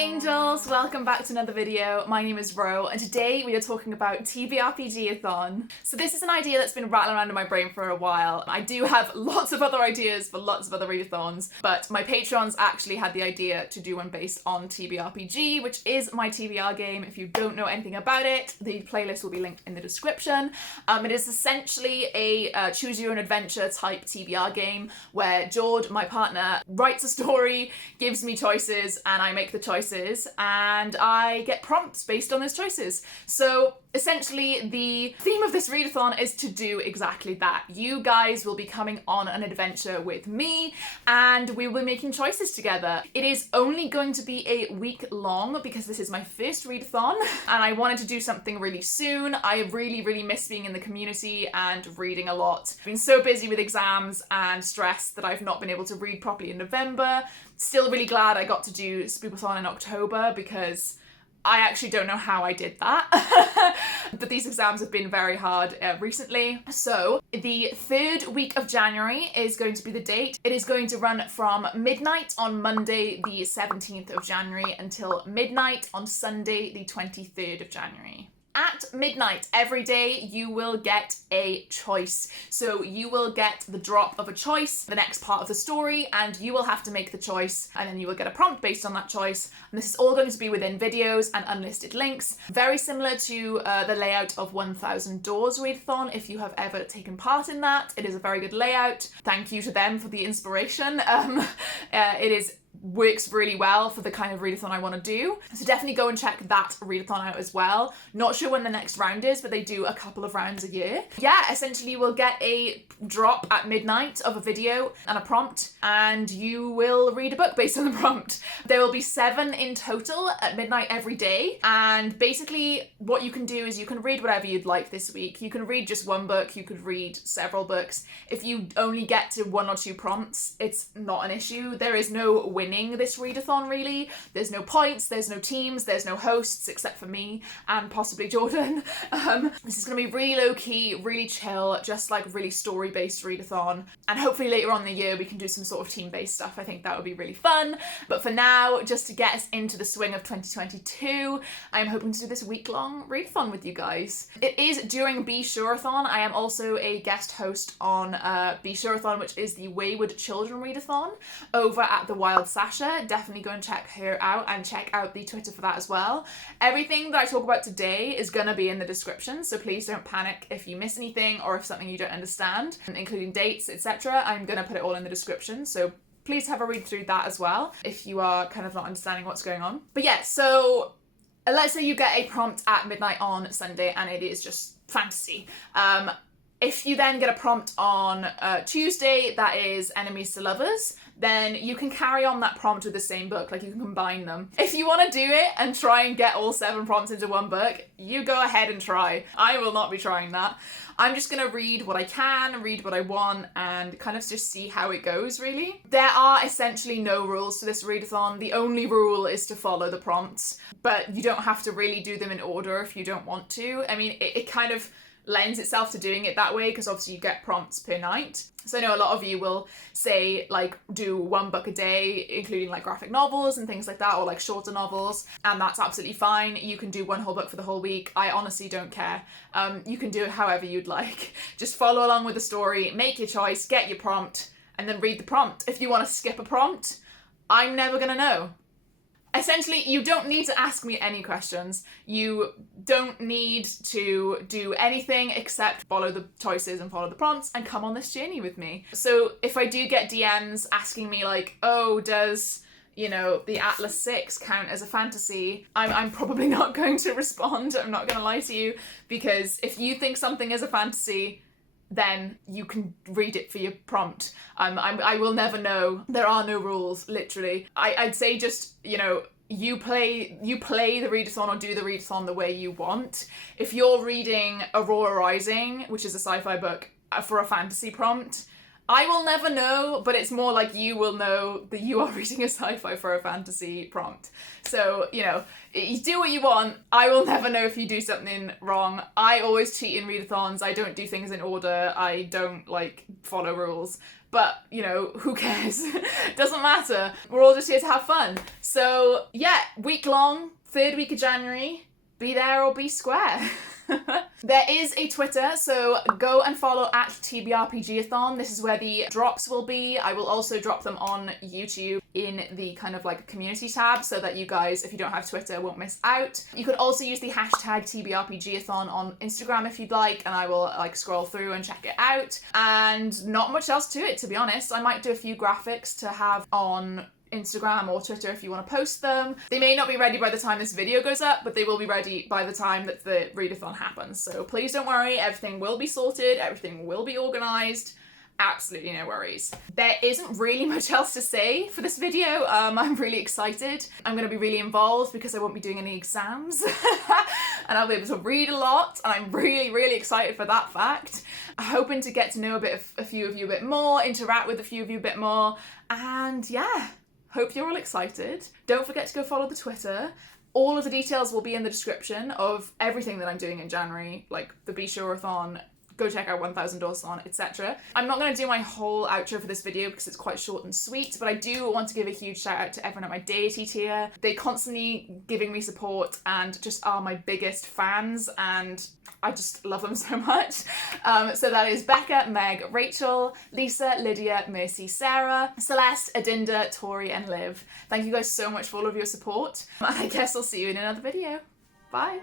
angels, welcome back to another video. My name is Ro and today we are talking about TBRPGAthon. So this is an idea that's been rattling around in my brain for a while. I do have lots of other ideas for lots of other readathons, but my patrons actually had the idea to do one based on TBRPG, which is my TBR game. If you don't know anything about it, the playlist will be linked in the description. It is essentially a choose your own adventure type TBR game where Jord, my partner, writes a story, gives me choices, and I make the choices and I get prompts based on those choices. So essentially the theme of this readathon is to do exactly that. You guys will be coming on an adventure with me and we will be making choices together. It is only going to be a week long because this is my first readathon and I wanted to do something really soon. I really miss being in the community and reading a lot. I've been so busy with exams and stress that I've not been able to read properly in November. Still really glad I got to do Spookathon in October because I actually don't know how I did that. But these exams have been very hard recently. So the third week of January is going to be the date. It is going to run from midnight on Monday the 17th of January until midnight on Sunday the 23rd of January. At midnight every day, you will get a choice. So you will get the drop of a choice, the next part of the story, and you will have to make the choice, and then you will get a prompt based on that choice. And this is all going to be within videos and unlisted links. Very similar to the layout of 1000 Doors Readathon, if you have ever taken part in that. It is a very good layout. Thank you to them for the inspiration. Works really well for the kind of readathon I want to do. So definitely go and check that readathon out as well. Not sure when the next round is, but they do a couple of rounds a year. Yeah, essentially you will get a drop at midnight of a video and a prompt, and you will read a book based on the prompt. There will be 7 in total at midnight every day, and basically what you can do is you can read whatever you'd like this week. You can read just one book, you could read several books. If you only get to 1 or 2 prompts, it's not an issue. There is no winning this readathon really. There's no points, there's no teams, there's no hosts except for me and possibly Jordan. This is going to be really low-key, really chill, just like really story-based readathon, and hopefully later on in the year we can do some sort of team-based stuff. I think that would be really fun, but for now, just to get us into the swing of 2022, I'm hoping to do this week-long readathon with you guys. It is during Be Sureathon. I am also a guest host on Be Sureathon, which is the Wayward Children readathon over at the Wild Sasha. Definitely go and check her out and check out the Twitter for that as well. Everything that I talk about today is gonna be in the description, so please don't panic if you miss anything or if something you don't understand, including dates, etc. I'm gonna put it all in the description, so please have a read through that as well if you are kind of not understanding what's going on. But yeah, so let's say you get a prompt at midnight on Sunday and it is just fantasy. If you then get a prompt on Tuesday that is enemies to lovers, then you can carry on that prompt with the same book, like you can combine them. If you want to do it and try and get all 7 prompts into one book, you go ahead and try. I will not be trying that. I'm just going to read what I can, read what I want, and kind of just see how it goes, really. There are essentially no rules to this readathon. The only rule is to follow the prompts, but you don't have to really do them in order if you don't want to. I mean, it kind of lends itself to doing it that way because obviously you get prompts per night. So I know a lot of you will say like do 1 book a day, including like graphic novels and things like that, or like shorter novels, and that's absolutely fine. You can do 1 whole book for the whole week. I honestly don't care. You can do it however you'd like. Just follow along with the story, make your choice, get your prompt, and then read the prompt. If you want to skip a prompt, I'm never gonna know. Essentially, you don't need to ask me any questions. You don't need to do anything except follow the choices and follow the prompts and come on this journey with me. So if I do get DMs asking me like, oh, does, you know, the Atlas 6 count as a fantasy, I'm probably not going to respond. I'm not going to lie to you, because if you think something is a fantasy, then you can read it for your prompt. I will never know. There are no rules, literally. I'd say just, you know, you play the readathon or do the readathon the way you want. If you're reading Aurora Rising, which is a sci-fi book, for a fantasy prompt, I will never know, but it's more like you will know that you are reading a sci-fi for a fantasy prompt. So, you know, you do what you want. I will never know if you do something wrong. I always cheat in readathons. I don't do things in order. I don't, like, follow rules. but you know, who cares? Doesn't matter. We're all just here to have fun. So yeah, week long, 3rd week of January, be there or be square. There is a Twitter, so go and follow at TBRPGAthon. This is where the drops will be. I will also drop them on YouTube in the kind of like community tab so that you guys, if you don't have Twitter, won't miss out. You could also use the hashtag TBRPGAthon on Instagram if you'd like, and I will like scroll through and check it out. And not much else to it, to be honest. I might do a few graphics to have on Instagram or Twitter if you want to post them. They may not be ready by the time this video goes up, but they will be ready by the time that the readathon happens. So please don't worry, everything will be sorted, everything will be organised. Absolutely no worries. There isn't really much else to say for this video. I'm really excited. I'm going to be really involved because I won't be doing any exams and I'll be able to read a lot, and I'm really excited for that fact. Hoping to get to know a few of you a bit more, interact with a few of you a bit more, and yeah. Hope you're all excited. Don't forget to go follow the Twitter. All of the details will be in the description of everything that I'm doing in January, like the Be Sure-a-thon, go check out 1000 Dawson, etc. I'm not going to do my whole outro for this video because it's quite short and sweet, but I do want to give a huge shout out to everyone at my deity tier. They constantly giving me support and just are my biggest fans, and I just love them so much. So that is Becca, Meg, Rachel, Lisa, Lydia, Mercy, Sarah, Celeste, Adinda, Tori, and Liv. Thank you guys so much for all of your support. And I guess I'll see you in another video. Bye.